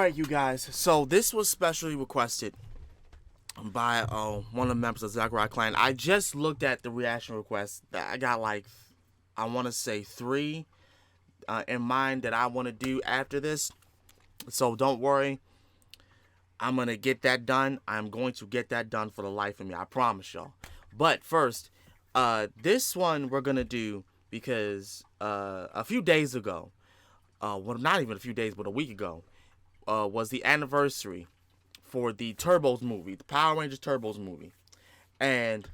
Alright, you guys. So this was specially requested by one of the members of Zachariah Clan. I just looked at the reaction requests. I got like, I want to say 3 in mind that I want to do after this. So don't worry. I'm going to get that done. I'm going to get that done for the life of me. I promise y'all. But first, this one we're going to do because a few days ago, well, not even a few days, but a week ago, was the anniversary for the Turbos movie, the Power Rangers Turbos movie. And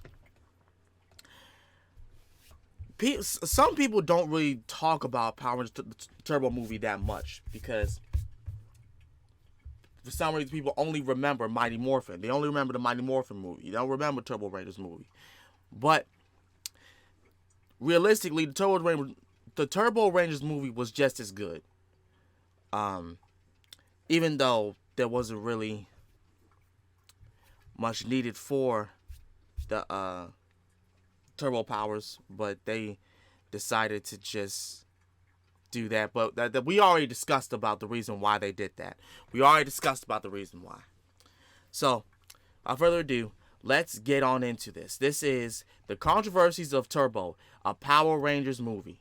some people don't really talk about Power Rangers Turbo movie that much because for some reason people only remember Mighty Morphin. They only remember the Mighty Morphin movie. They don't remember Turbo Rangers movie. But realistically, the Turbo Rangers movie was just as good. Even though there wasn't really much needed for the turbo powers, but they decided to just do that. But that we already discussed about the reason why they did that. We already discussed about the reason why. So, without further ado, let's get on into this. This is The Controversies of Turbo, a Power Rangers movie.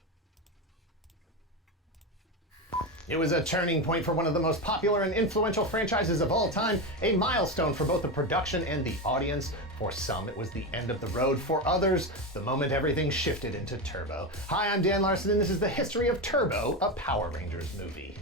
It was a turning point for one of the most popular and influential franchises of all time, a milestone for both the production and the audience. For some, it was the end of the road. For others, the moment everything shifted into Turbo. Hi, I'm Dan Larson, and this is the history of Turbo, a Power Rangers movie.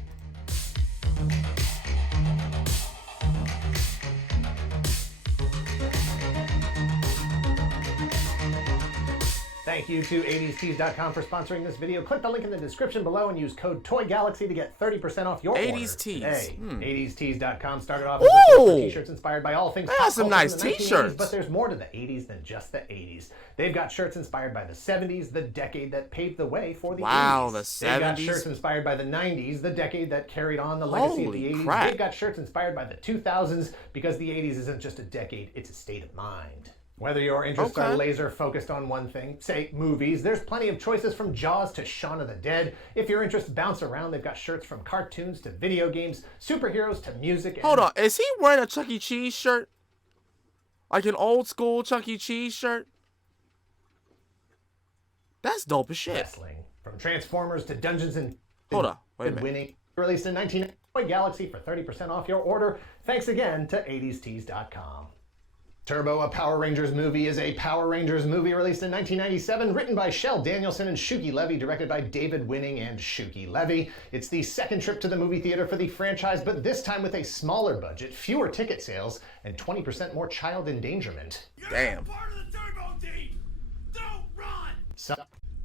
Thank you to 80stees.com for sponsoring this video. Click the link in the description below and use code TOYGALAXY to get 30% off your 80s tees. Today. 80stees.com started off as a store for t-shirts inspired by all things I pop got some culture nice in the 1980s, t-shirts. but there's more to the 80s than just the 80s. They've got shirts inspired by the 70s, the decade that paved the way for the 80s. Wow, the 70s. They've got shirts inspired by the 90s, the decade that carried on the legacy of the 80s. Crap. They've got shirts inspired by the 2000s because the 80s isn't just a decade, it's a state of mind. Whether your interests are laser focused on one thing, say movies, there's plenty of choices from Jaws to Shaun of the Dead. If your interests bounce around, they've got shirts from cartoons to video games, superheroes to music. Hold on, is he wearing a Chuck E. Cheese shirt? Like an old school Chuck E. Cheese shirt? That's dope as shit. Wrestling. From Transformers to Dungeons and... Hold on, wait a minute. Winning. Released in 1990, Galaxy for 30% off your order. Thanks again to 80stees.com. Turbo, a Power Rangers movie, is a Power Rangers movie released in 1997, written by Shel Danielson and Shuki Levy, directed by David Winning and Shuki Levy. It's the second trip to the movie theater for the franchise, but this time with a smaller budget, fewer ticket sales, and 20% more child endangerment. Damn. Part of the Turbo team. Don't run.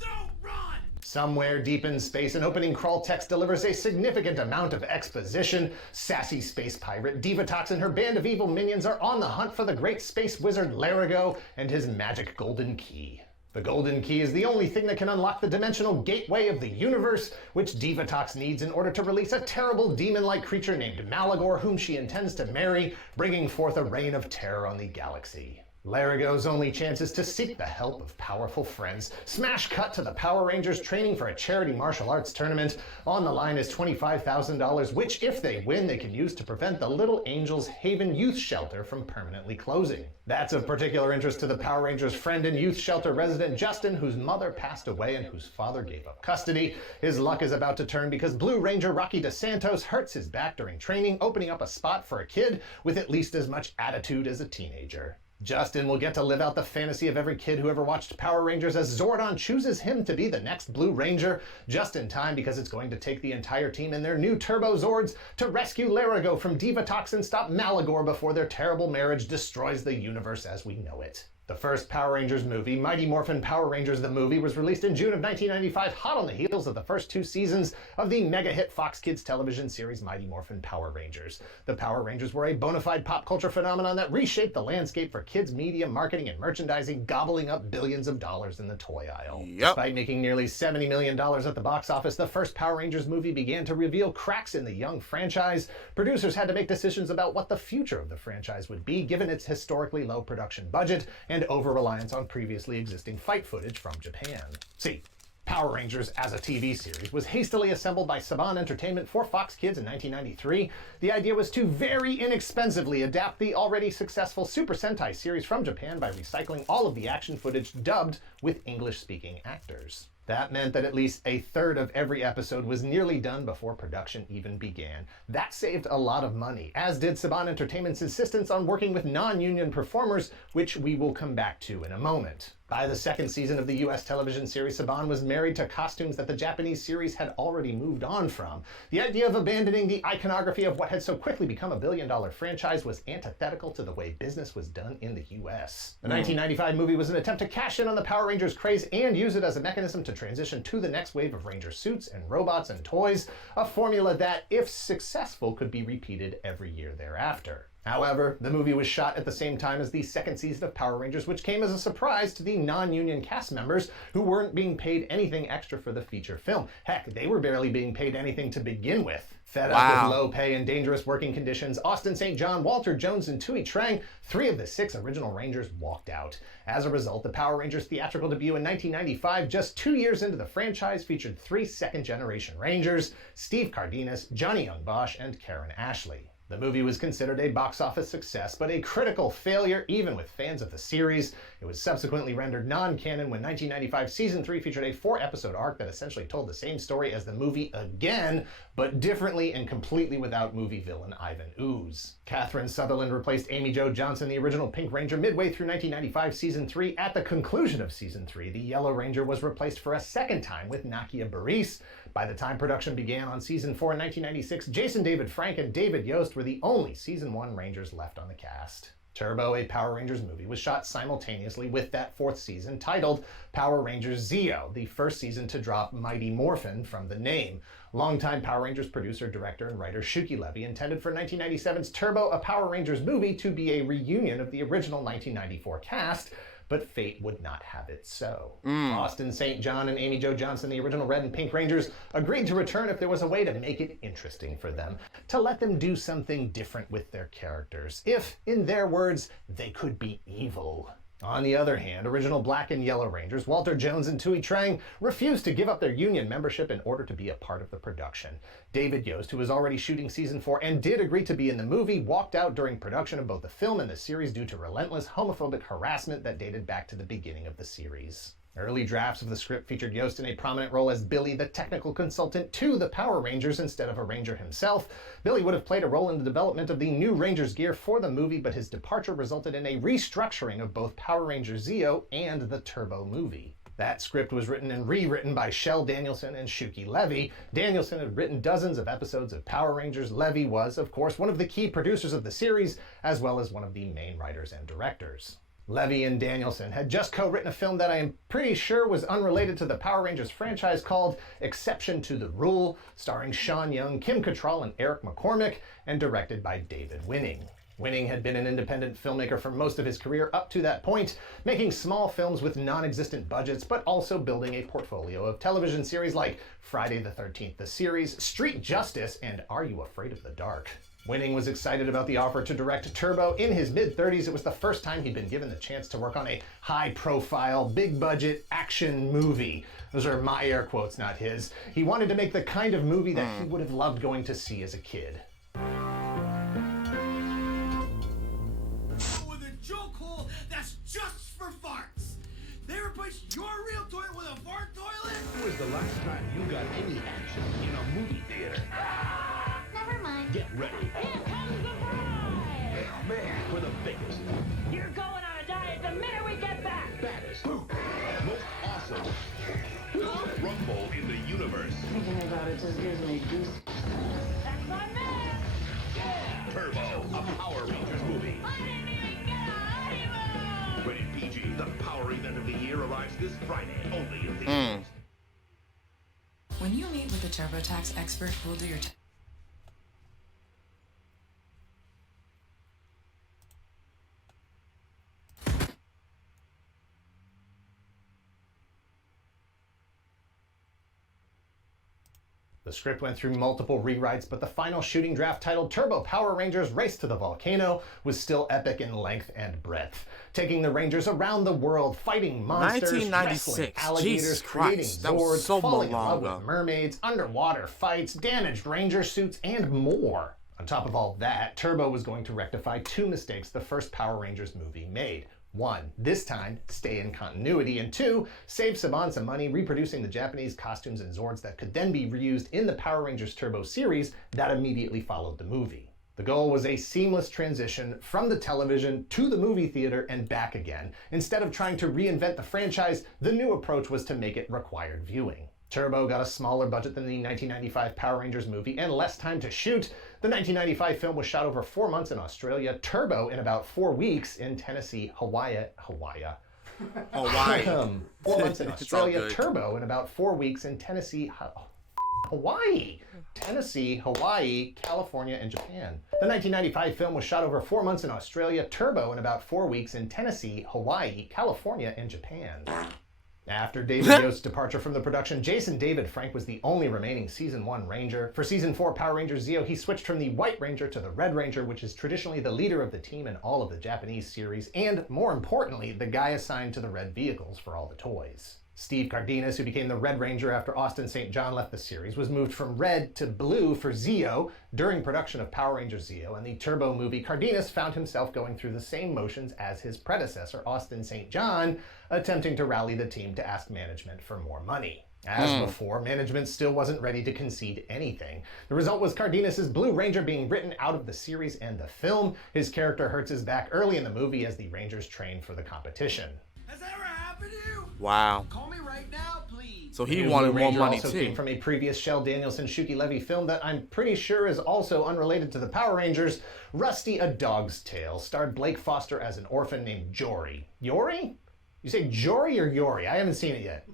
Don't run. Somewhere deep in space, an opening crawl text delivers a significant amount of exposition. Sassy space pirate Divatox and her band of evil minions are on the hunt for the great space wizard Larigo and his magic golden key. The golden key is the only thing that can unlock the dimensional gateway of the universe, which Divatox needs in order to release a terrible demon-like creature named Malagor, whom she intends to marry, bringing forth a reign of terror on the galaxy. Larigo's only chance is to seek the help of powerful friends. Smash cut to the Power Rangers training for a charity martial arts tournament. On the line is $25,000, which, if they win, they can use to prevent the Little Angels Haven Youth Shelter from permanently closing. That's of particular interest to the Power Rangers friend and youth shelter resident Justin, whose mother passed away and whose father gave up custody. His luck is about to turn because Blue Ranger Rocky DeSantos hurts his back during training, opening up a spot for a kid with at least as much attitude as a teenager. Justin will get to live out the fantasy of every kid who ever watched Power Rangers as Zordon chooses him to be the next Blue Ranger, just in time because it's going to take the entire team and their new Turbo Zords to rescue Larigo from Divatox and stop Malagor before their terrible marriage destroys the universe as we know it. The first Power Rangers movie, Mighty Morphin Power Rangers the Movie, was released in June of 1995, hot on the heels of the first 2 seasons of the mega-hit Fox Kids television series Mighty Morphin Power Rangers. The Power Rangers were a bona fide pop culture phenomenon that reshaped the landscape for kids' media, marketing, and merchandising, gobbling up billions of dollars in the toy aisle. Yep. Despite making nearly $70 million at the box office, the first Power Rangers movie began to reveal cracks in the young franchise. Producers had to make decisions about what the future of the franchise would be, given its historically low production budget and over-reliance on previously existing fight footage from Japan. See, Power Rangers as a TV series was hastily assembled by Saban Entertainment for Fox Kids in 1993. The idea was to very inexpensively adapt the already successful Super Sentai series from Japan by recycling all of the action footage dubbed with English-speaking actors. That meant that at least a third of every episode was nearly done before production even began. That saved a lot of money, as did Saban Entertainment's insistence on working with non-union performers, which we will come back to in a moment. By the second season of the US television series, Saban was married to costumes that the Japanese series had already moved on from. The idea of abandoning the iconography of what had so quickly become a billion-dollar franchise was antithetical to the way business was done in the US. The 1995 movie was an attempt to cash in on the Power Rangers craze and use it as a mechanism to transition to the next wave of Ranger suits and robots and toys, a formula that, if successful, could be repeated every year thereafter. However, the movie was shot at the same time as the second season of Power Rangers, which came as a surprise to the non-union cast members who weren't being paid anything extra for the feature film. Heck, they were barely being paid anything to begin with. Fed up with low pay and dangerous working conditions, Austin St. John, Walter Jones, and Tui Trang, 3 of the 6 original Rangers, walked out. As a result, the Power Rangers theatrical debut in 1995, just 2 years into the franchise, featured 3 second-generation Rangers: Steve Cardenas, Johnny Young Bosch, and Karen Ashley. The movie was considered a box office success, but a critical failure even with fans of the series. It was subsequently rendered non-canon when 1995 Season 3 featured a 4-episode arc that essentially told the same story as the movie again, but differently and completely without movie villain Ivan Ooze. Catherine Sutherland replaced Amy Jo Johnson, the original Pink Ranger, midway through 1995 Season 3. At the conclusion of Season 3, the Yellow Ranger was replaced for a second time with Nakia Baris. By the time production began on Season 4 in 1996, Jason David Frank and David Yost were the only Season 1 Rangers left on the cast. Turbo, a Power Rangers movie, was shot simultaneously with that 4th season, titled Power Rangers Zeo, the first season to drop Mighty Morphin from the name. Longtime Power Rangers producer, director, and writer Shuki Levy intended for 1997's Turbo, a Power Rangers movie, to be a reunion of the original 1994 cast, but fate would not have it so. Austin St. John and Amy Jo Johnson, the original Red and Pink Rangers, agreed to return if there was a way to make it interesting for them, to let them do something different with their characters. If, in their words, they could be evil. On the other hand, original Black and Yellow Rangers, Walter Jones and Tui Trang, refused to give up their union membership in order to be a part of the production. David Yost, who was already shooting Season 4 and did agree to be in the movie, walked out during production of both the film and the series due to relentless homophobic harassment that dated back to the beginning of the series. Early drafts of the script featured Yost in a prominent role as Billy, the technical consultant to the Power Rangers instead of a Ranger himself. Billy would have played a role in the development of the new Rangers gear for the movie, but his departure resulted in a restructuring of both Power Rangers Zeo and the Turbo movie. That script was written and rewritten by Shel Danielson and Shuki Levy. Danielson had written dozens of episodes of Power Rangers. Levy was, of course, one of the key producers of the series, as well as one of the main writers and directors. Levy and Danielson had just co-written a film that I am pretty sure was unrelated to the Power Rangers franchise called Exception to the Rule, starring Sean Young, Kim Cattrall, and Eric McCormick, and directed by David Winning. Winning had been an independent filmmaker for most of his career up to that point, making small films with non-existent budgets, but also building a portfolio of television series like Friday the 13th, the series, Street Justice, and Are You Afraid of the Dark? Winning was excited about the offer to direct Turbo. In his mid-30s, it was the first time he'd been given the chance to work on a high-profile, big-budget action movie. Those are my air quotes, not his. He wanted to make the kind of movie that he would have loved going to see as a kid. With a joke hole that's just for farts. They replaced your real toilet with a fart toilet? When was the last time you got any action in a movie theater? Never mind. Get ready. Here comes the bride! Man, for the biggest, You're going on a diet the minute we get back! baddest, most awesome rumble in the universe. Thinking about it just gives me goose. That's my man! Turbo, a Power Rangers movie. I didn't even get a honeymoon! Rated PG, the power event of the year arrives this Friday, only in theaters. When you meet with a TurboTax expert who will do your The script went through multiple rewrites, but the final shooting draft titled Turbo Power Rangers Race to the Volcano was still epic in length and breadth, taking the Rangers around the world, fighting monsters, wrestling 1996. alligators, Jesus creating Christ, that was Zords, so falling in long love ago. with mermaids, underwater fights, damaged Ranger suits, and more. On top of all that, Turbo was going to rectify two mistakes the first Power Rangers movie made. One, this time, stay in continuity, and two, save Saban some money reproducing the Japanese costumes and Zords that could then be reused in the Power Rangers Turbo series that immediately followed the movie. The goal was a seamless transition from the television to the movie theater and back again. Instead of trying to reinvent the franchise, the new approach was to make it required viewing. Turbo got a smaller budget than the 1995 Power Rangers movie and less time to shoot. The 1995 film was shot over 4 months in Australia, Turbo in about 4 weeks in Tennessee, Hawaii. 4 months in Australia, Turbo in about 4 weeks in Tennessee, Hawaii. Tennessee, Hawaii, California, and Japan. The 1995 film was shot over 4 months in Australia, Turbo in about 4 weeks in Tennessee, Hawaii, California, and Japan. After David Yost's departure from the production, Jason David Frank was the only remaining Season 1 Ranger. For Season 4 Power Rangers Zeo, he switched from the White Ranger to the Red Ranger, which is traditionally the leader of the team in all of the Japanese series, and, more importantly, the guy assigned to the red vehicles for all the toys. Steve Cardenas, who became the Red Ranger after Austin St. John left the series, was moved from red to blue for Zeo during production of Power Rangers Zeo. And the Turbo movie, Cardenas found himself going through the same motions as his predecessor, Austin St. John, attempting to rally the team to ask management for more money. As before, management still wasn't ready to concede anything. The result was Cardenas' Blue Ranger being written out of the series and the film. His character hurts his back early in the movie as the Rangers train for the competition. Has that ever happened to you? Wow. Call me right now, please. So he New wanted Blue more Ranger money also too. came from a previous Shel Danielson Shuki Levy film that I'm pretty sure is also unrelated to the Power Rangers. Rusty: A Dog's Tale starred Blake Foster as an orphan named Jory. Yori? You say Jory or Yori? I haven't seen it yet.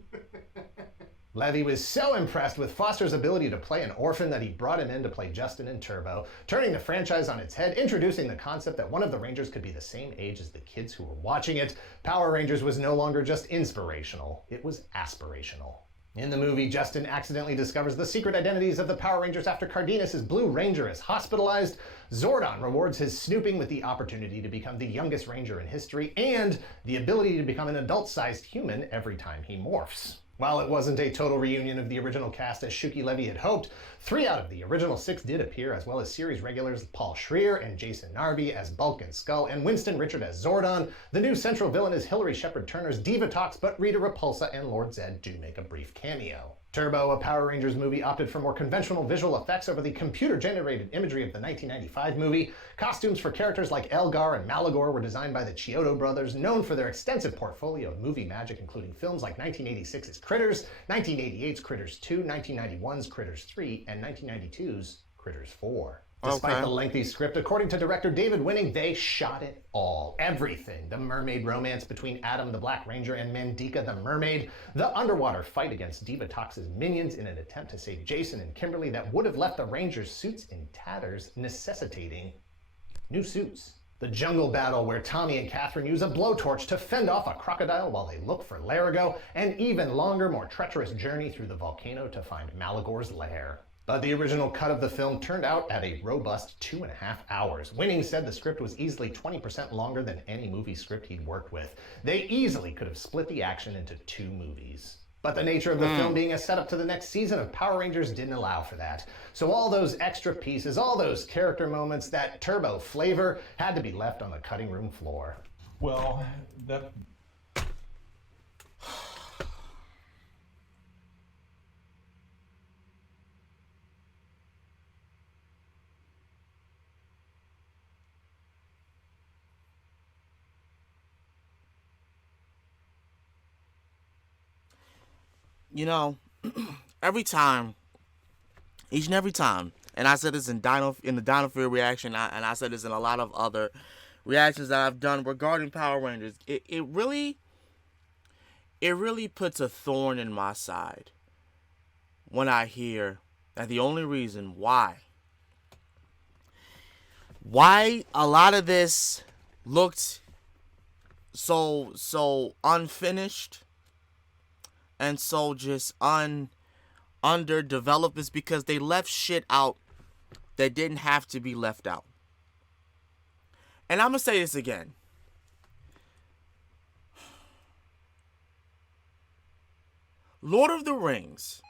Levy was so impressed with Foster's ability to play an orphan that he brought him in to play Justin in Turbo, turning the franchise on its head, introducing the concept that one of the Rangers could be the same age as the kids who were watching it. Power Rangers was no longer just inspirational, it was aspirational. In the movie, Justin accidentally discovers the secret identities of the Power Rangers after Cardenas' Blue Ranger is hospitalized. Zordon rewards his snooping with the opportunity to become the youngest Ranger in history and the ability to become an adult-sized human every time he morphs. While it wasn't a total reunion of the original cast as Shuki Levy had hoped, 3 out of the original 6 did appear, as well as series regulars Paul Schreier and Jason Narby as Bulk and Skull, and Winston Richard as Zordon. The new central villain is Hilary Shepard Turner's Diva Talks, but Rita Repulsa and Lord Zed do make a brief cameo. Turbo, a Power Rangers movie, opted for more conventional visual effects over the computer-generated imagery of the 1995 movie. Costumes for characters like Elgar and Malagor were designed by the Chiodo brothers, known for their extensive portfolio of movie magic, including films like 1986's Critters, 1988's Critters 2, 1991's Critters 3, and 1992's Critters 4. Despite the lengthy script, according to director David Winning, they shot it all. Everything. The mermaid romance between Adam the Black Ranger and Mandika the Mermaid. The underwater fight against Diva Tox's minions in an attempt to save Jason and Kimberly that would have left the Rangers' suits in tatters, necessitating new suits. The jungle battle where Tommy and Catherine use a blowtorch to fend off a crocodile while they look for Larigo. An even longer, more treacherous journey through the volcano to find Malagor's lair. But the original cut of the film turned out at a robust 2.5 hours. Winning said the script was easily 20% longer than any movie script he'd worked with. They easily could have split the action into 2 movies. But the nature of the film being a setup to the next season of Power Rangers didn't allow for that. So all those extra pieces, all those character moments, that Turbo flavor, had to be left on the cutting room floor. Well, that... You know, every time, each and every time, and I said this in the Dino Fear reaction, and I said this in a lot of other reactions that I've done regarding Power Rangers, it really puts a thorn in my side when I hear that the only reason why a lot of this looked so unfinished and so just underdeveloped is because they left shit out that didn't have to be left out. And I'm going to say this again. Lord of the Rings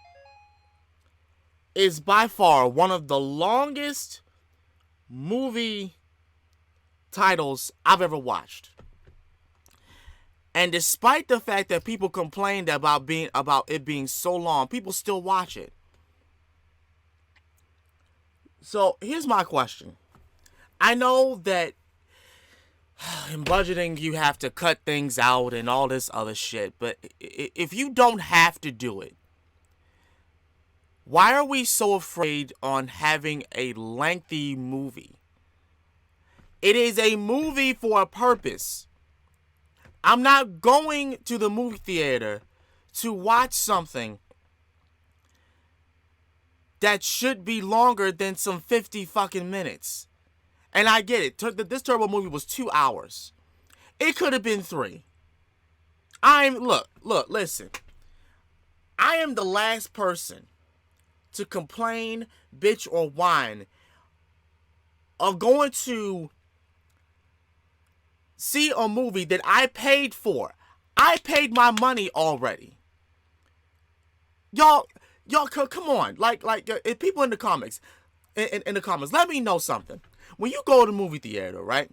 is by far one of the longest movie titles I've ever watched. And despite the fact that people complained about it being so long, people still watch it. So here's my question. I know that in budgeting you have to cut things out and all this other shit, but if you don't have to do it, why are we so afraid on having a lengthy movie? It is a movie for a purpose. I'm not going to the movie theater to watch something that should be longer than some 50 fucking minutes. And I get it. This Turbo movie was 2 hours. It could have been 3. Listen. I am the last person to complain, bitch, or whine of going to see a movie that I paid for. I paid my money already. Y'all, come on. Like, people in the comments, in the comments, let me know something. When you go to the movie theater, right?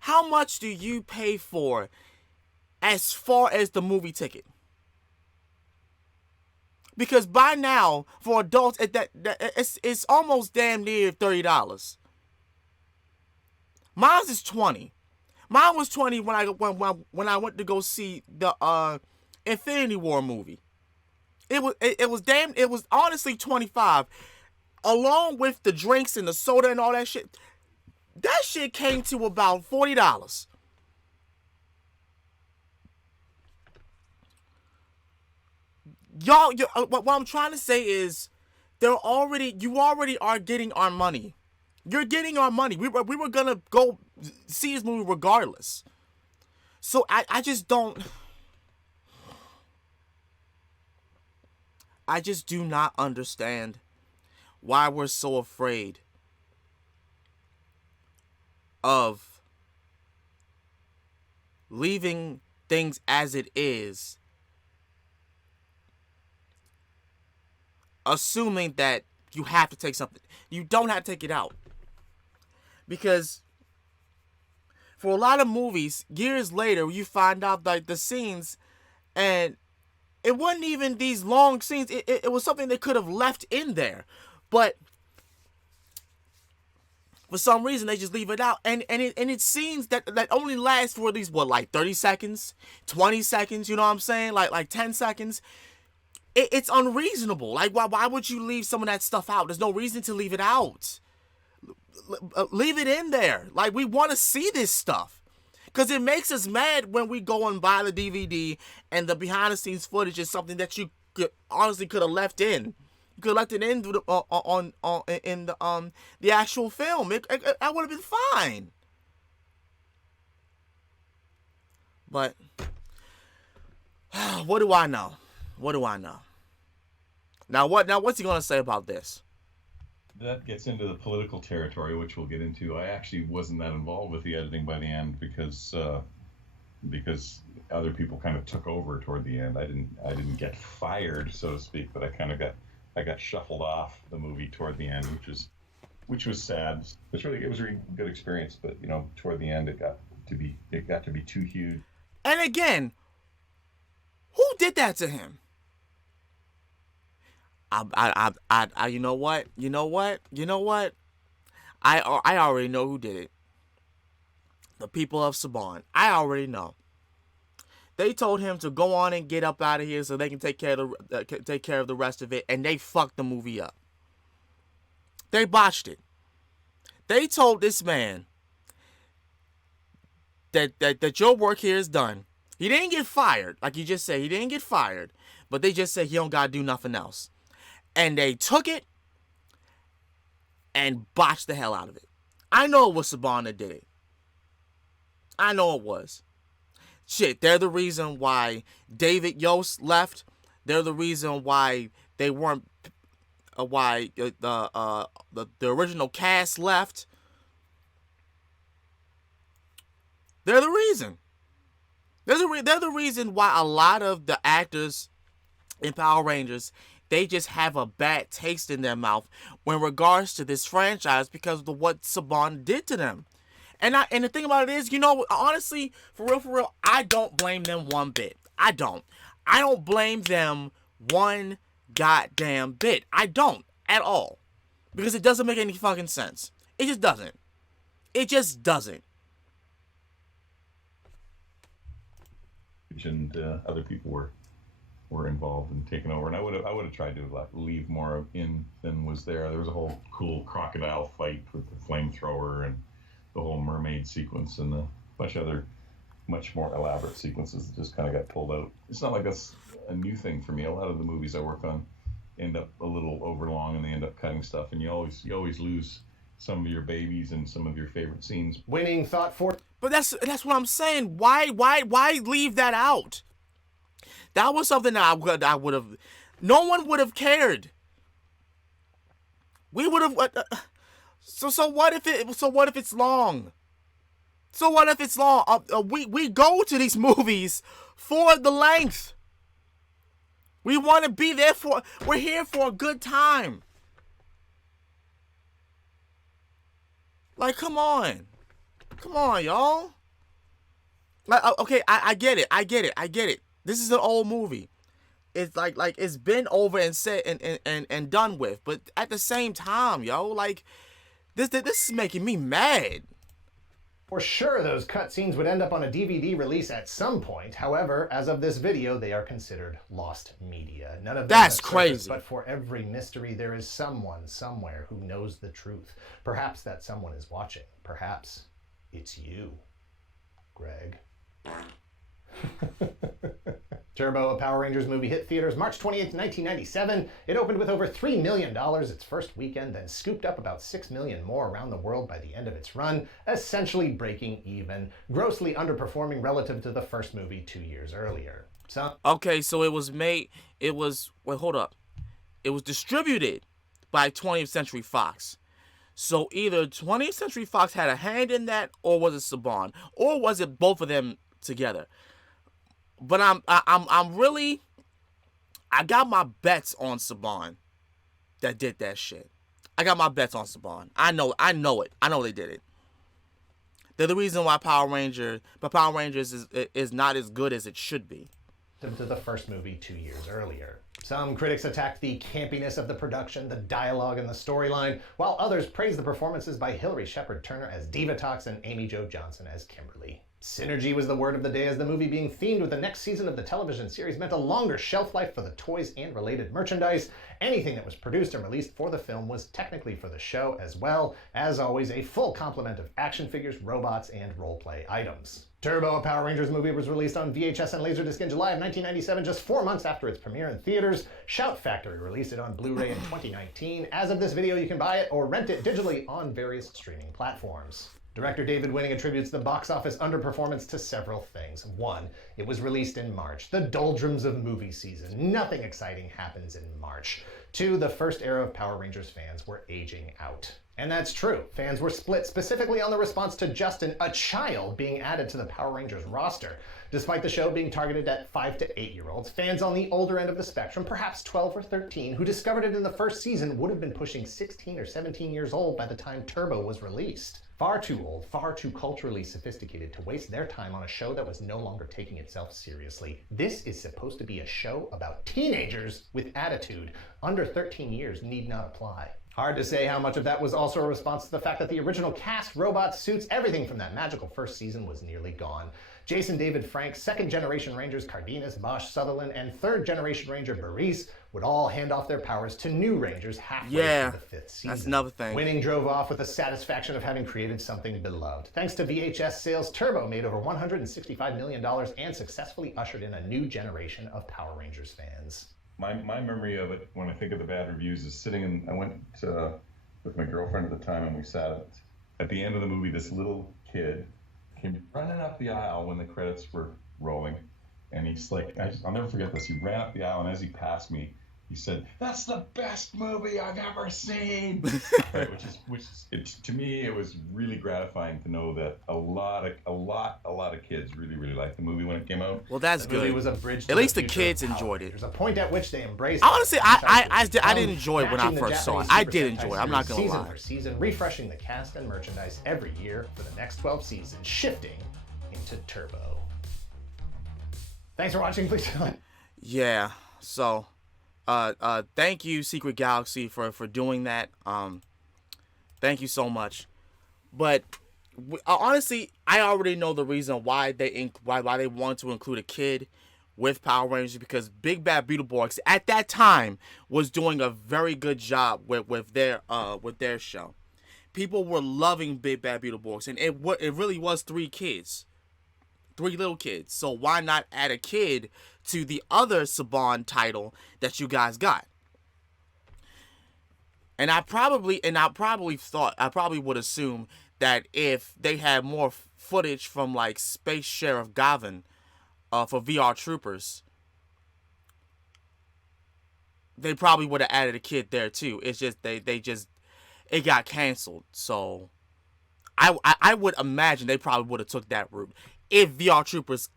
How much do you pay for as far as the movie ticket? Because by now, for adults, it's almost damn near $30. Mine is $20. Mine was $20 when I went to go see the Infinity War movie. It was honestly $25, along with the drinks and the soda and all that shit. That shit came to about $40. Y'all, what I'm trying to say is, you already are getting our money. You're getting our money. We were gonna go see this movie regardless. So I just do not understand why we're so afraid of leaving things as it is, assuming that you have to take something. You don't have to take it out. Because for a lot of movies, years later, you find out like the scenes, and it wasn't even these long scenes. It was something they could have left in there. But for some reason, they just leave it out. And it's scenes that only last for at least, like 30 seconds, 20 seconds, you know what I'm saying? Like 10 seconds. It's unreasonable. Like, why would you leave some of that stuff out? There's no reason to leave it out. Leave it in there. Like, we want to see this stuff. Because it makes us mad when we go and buy the DVD and the behind-the-scenes footage is something that you honestly could have left in. You could have left it in the actual film. That would have been fine. But what do I know? What do I know? Now what's he gonna say about this? That gets into the political territory, which we'll get into. I actually wasn't that involved with the editing by the end because other people kind of took over toward the end. I didn't get fired, so to speak, but I got shuffled off the movie toward the end, which was sad. It was a really good experience, but toward the end it got to be too huge. And again, who did that to him? You know what? I already know who did it. The people of Saban. I already know. They told him to go on and get up out of here so they can take care of the rest of it, and they fucked the movie up. They botched it. They told this man that your work here is done. He didn't get fired, like you just said. He didn't get fired, but they just said he don't gotta do nothing else. And they took it and botched the hell out of it. I know it was Saban that did it. I know it was. Shit, they're the reason why David Yost left. They're the reason why they weren't why the original cast left. They're the reason. They're the reason why a lot of the actors in Power Rangers, they just have a bad taste in their mouth when regards to this franchise because of what Saban did to them. And the thing about it is, honestly, for real, I don't blame them one bit. I don't blame them one goddamn bit. I don't at all. Because it doesn't make any fucking sense. It just doesn't. It just doesn't. And other people were involved and taken over, and I would have tried to leave more in than was there. There was a whole cool crocodile fight with the flamethrower and the whole mermaid sequence and a bunch of other much more elaborate sequences that just kind of got pulled out. It's not like that's a new thing for me. A lot of the movies I work on end up a little overlong and they end up cutting stuff, and you always lose some of your babies and some of your favorite scenes. Winning thought for. But that's what I'm saying. Why leave that out? That was something that I would have. No one would have cared. We would have. So what if it's long? So what if it's long? We go to these movies for the length. We want to be there for. We're here for a good time. Like, come on, y'all. Like, okay, I get it. This is an old movie. It's like it's been over and said and done with. But at the same time, yo, like this is making me mad. For sure, those cutscenes would end up on a DVD release at some point. However, as of this video, they are considered lost media. None of them That's have surfaced, crazy. But for every mystery, there is someone somewhere who knows the truth. Perhaps that someone is watching. Perhaps it's you, Greg. Turbo, a Power Rangers movie, hit theaters March 28th, 1997. It opened with over $3 million its first weekend, then scooped up about $6 million more around the world by the end of its run, essentially breaking even, grossly underperforming relative to the first movie 2 years earlier. Okay, so it was hold up. It was distributed by 20th Century Fox. So either 20th Century Fox had a hand in that, or was it Saban, or was it both of them together? But I'm really, I got my bets on Saban that did that shit. I got my bets on Saban. I know it. I know they did it. They're the reason why Power Rangers is not as good as it should be. To the first movie 2 years earlier. Some critics attacked the campiness of the production, the dialogue, and the storyline, while others praised the performances by Hilary Shepard Turner as Divatox and Amy Jo Johnson as Kimberly. Synergy was the word of the day, as the movie being themed with the next season of the television series meant a longer shelf life for the toys and related merchandise. Anything that was produced and released for the film was technically for the show as well. As always, a full complement of action figures, robots, and role-play items. Turbo, a Power Rangers movie, was released on VHS and Laserdisc in July of 1997, just 4 months after its premiere in theaters. Shout Factory released it on Blu-ray in 2019. As of this video, you can buy it or rent it digitally on various streaming platforms. Director David Winning attributes the box office underperformance to several things. 1, it was released in March, the doldrums of movie season. Nothing exciting happens in March. 2, the first era of Power Rangers fans were aging out. And that's true. Fans were split specifically on the response to Justin, a child, being added to the Power Rangers roster. Despite the show being targeted at 5 to 8-year-olds, fans on the older end of the spectrum, perhaps 12 or 13, who discovered it in the first season would have been pushing 16 or 17 years old by the time Turbo was released. Far too old, far too culturally sophisticated to waste their time on a show that was no longer taking itself seriously. This is supposed to be a show about teenagers with attitude. Under 13 years need not apply. Hard to say how much of that was also a response to the fact that the original cast, robots, suits, everything from that magical first season was nearly gone. Jason David Frank, second-generation Rangers Cardenas, Bosch, Sutherland, and third-generation Ranger Baris would all hand off their powers to new Rangers halfway through the 5th season. That's another thing. Winning drove off with the satisfaction of having created something beloved. Thanks to VHS sales, Turbo made over $165 million and successfully ushered in a new generation of Power Rangers fans. My memory of it, when I think of the bad reviews, is sitting in, I went with my girlfriend at the time, and we sat at the end of the movie. This little kid came running up the aisle when the credits were rolling, and he's like, I'll never forget this. He ran up the aisle, and as he passed me, he said, "That's the best movie I've ever seen." Right, to me, it was really gratifying to know that a lot of kids really liked the movie when it came out. Well, that's The good. movie was a bridge to At least the future kids of Power enjoyed it. Rangers, a point at which they embraced. I want to say I did I enjoy it when I first saw it. I did enjoy it. I'm not gonna season lie. for season, refreshing the cast and merchandise every year for the next 12 seasons, shifting into Turbo. Thanks for watching. Please comment. Yeah. So, thank you, Secret Galaxy, for doing that. Thank you so much. But honestly, I already know the reason why they want to include a kid with Power Rangers, because Big Bad Beetleborgs at that time was doing a very good job with their show. People were loving Big Bad Beetleborgs, and it really was 3 little kids. So why not add a kid to the other Saban title that you guys got? And I probably would assume that if they had more footage from like Space Sheriff Gavin for VR Troopers, they probably would have added a kid there too. It's just it got canceled. So I would imagine they probably would have took that route if VR Troopers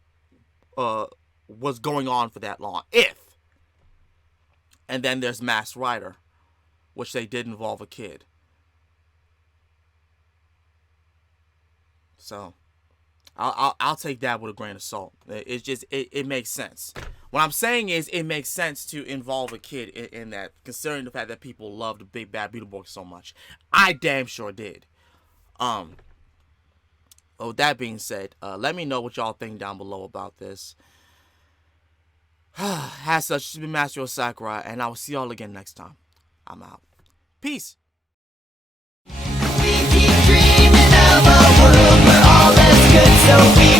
was going on for that long. And then there's Masked Rider, which they did involve a kid. So I'll take that with a grain of salt. It's just it makes sense. What I'm saying is it makes sense to involve a kid in that, considering the fact that people loved Big Bad Beetleborgs so much. I damn sure did. Oh, that being said, let me know what y'all think down below about this. As such, this has been Master Sakurai, and I will see y'all again next time. I'm out. Peace. We keep dreaming of a world where all is good, so we